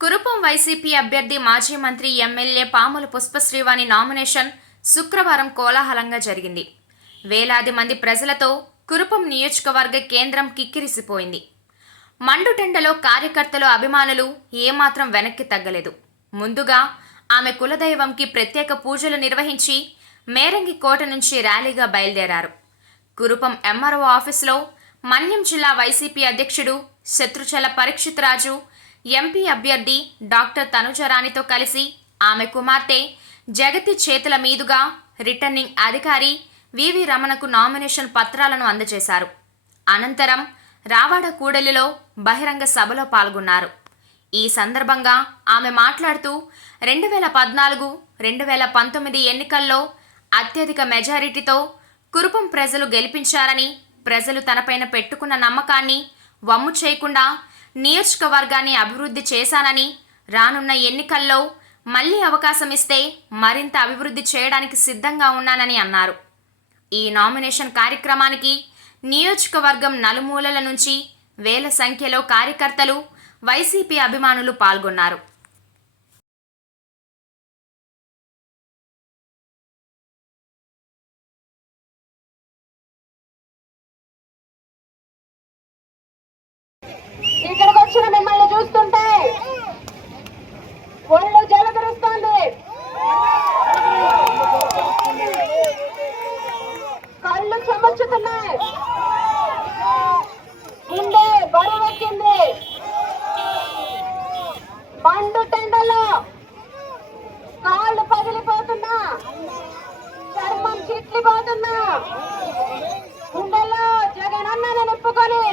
Kurupam YCP అభ్యర్థి మాజీ మంత్రి ఎమ్మెల్యే పాముల పుష్పశ్రీవాణి నామినేషన్ శుక్రవారం కోలాహలంగా జరిగింది. వేలాది మంది ప్రజలతో కురుపం నియోజకవర్గ కేంద్రం కిక్కిరిసిపోయింది. మండుటెండలో కార్యకర్తలు, అభిమానులు ఏమాత్రం వెనక్కి తగ్గలేదు. ముందుగా ఆమె కులదైవంకి ప్రత్యేక పూజలు నిర్వహించి మేరంగి కోట నుంచి ర్యాలీగా బయలుదేరారు. కురుపం ఎంఆర్ఓ ఆఫీసులో మన్యం జిల్లా వైసీపీ అధ్యక్షుడు శత్రుచల పరీక్షిత్ రాజు, ఎంపీ అభ్యర్థి డాక్టర్ తనుజరాణితో కలిసి ఆమె కుమార్తె జగతి చేతుల మీదుగా రిటర్నింగ్ అధికారి వివి రమణకు నామినేషన్ పత్రాలను అందజేశారు. అనంతరం రావాడ కూడలిలో బహిరంగ సభలో పాల్గొన్నారు. ఈ సందర్భంగా ఆమె మాట్లాడుతూ 2014, 2019 ఎన్నికల్లో అత్యధిక మెజారిటీతో కురుపం ప్రజలు గెలిపించారని, ప్రజలు తనపైన పెట్టుకున్న నమ్మకాన్ని వమ్ము చేయకుండా నియోజకవర్గాన్ని అభివృద్ధి చేశానని, రానున్న ఎన్నికల్లో మళ్లీ అవకాశం ఇస్తే మరింత అభివృద్ధి చేయడానికి సిద్ధంగా ఉన్నానని అన్నారు. ఈ నామినేషన్ కార్యక్రమానికి నియోజకవర్గం నలుమూలల నుంచి వేల సంఖ్యలో కార్యకర్తలు, వైసీపీ అభిమానులు పాల్గొన్నారు. ఇక్కడికి వచ్చిన మిమ్మల్ని చూస్తుంటే ఒళ్ళు జలధరిస్తుంది, కళ్ళు చెమర్చుతున్నాయి, గుండె బరువెక్కింది. మండు టెండలో కాళ్ళు పగిలిపోతున్నా, చర్మం చిట్లిపోతున్నా, గుండెలో జగనన్నను నింపుకొని